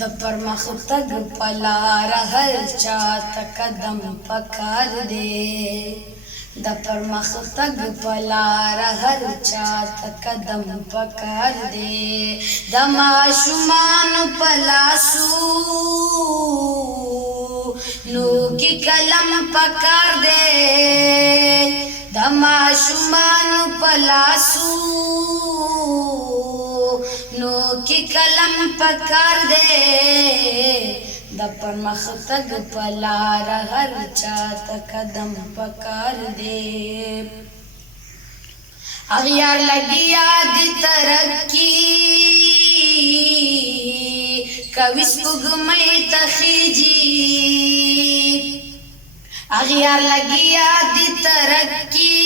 د پرمختګ په لاره هر چاته قدم پکار دی د پرمختګ په لاره هر چاته قدم پکار دی د ماشومانو په لاسو نو کې قلم پکار دی د ماشومانو په لاسو نو کی کلم پکار دے د پرمختګ په لار هر چاته قدم پکار دے اغیار لګیا د ترقی کوي سپوږمۍ تخیجی اغیار لګیا د ترقی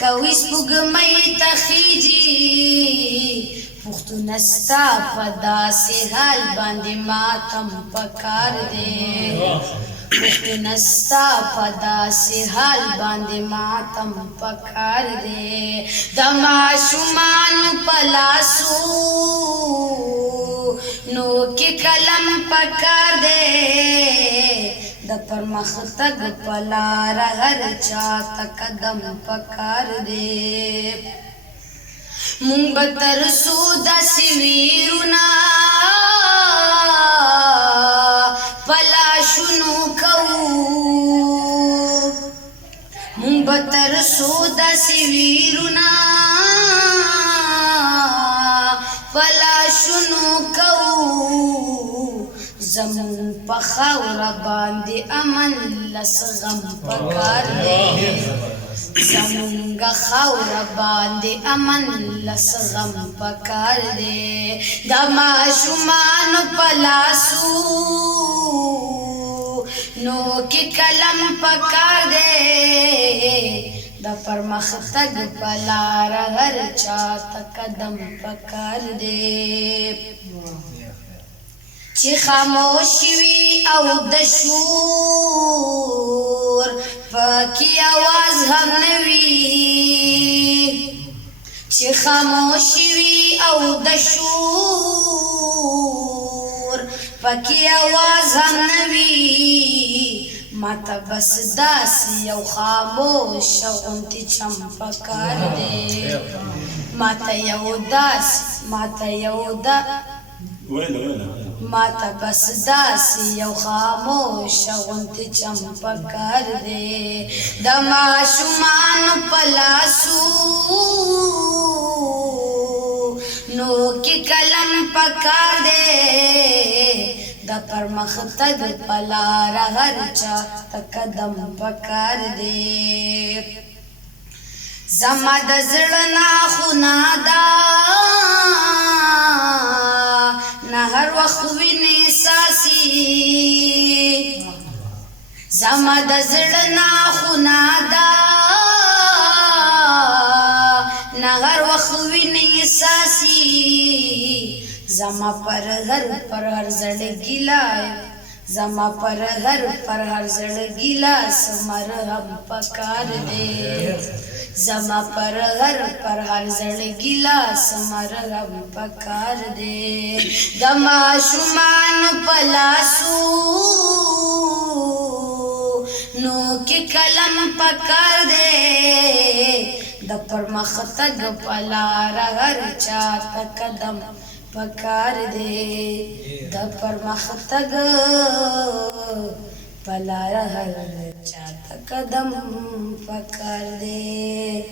کوي سپوږمۍ تخیجی پښتون ستا په داسې حال باندې ماتم پکار دی پښتون ستا په داسې حال باندې ماتم پکار دی د ماشومانو په لاسو نو کې قلم پکار دی د پرمختګ په لار هر چاته قدم پکار دی مونږ به ترسو داسې ویرونه په لاشونو کوو مونږ به ترسو داسې ویرونه په لاشونو کوو زمون په خاوره باندې امن لس غم پکار دی زمونږه خاوره باندې امن لس غم پکار دی د ماشومانو په لاسو نو کې قلم پکار دی د پرمختګ په لار هر چاته قدم پکار دی چې خاموش وي او د شور پکې आवाज هم نه وي چې خاموش وي او د شور پکې आवाज هم نه وي ماته بس داسې یو خاموش غوندې چم پکار دی ماته بس داسې یو خاموش غوندې چم پکار دی د ماشومانو په لاسو نو کې قلم پکار دی د پرمختګ په لار هر چاته قدم پکار دی زما د زړه نه خونه ده نه هر وخت وینې ساسي زما د زړه نه خونه ده نه هر وخت وینې ساسي زما پر هر زړګي لای زما پر هر زړګي لاس مرهم پکار دی زما پر هر زړګي لاس مرهم پکار دی د ماشومانو په لاسو نو کې قلم پکار دی د پرمختګ په لار هر چاته قدم پکار دی د پرمختګ په لار هر چاته قدم پکار دی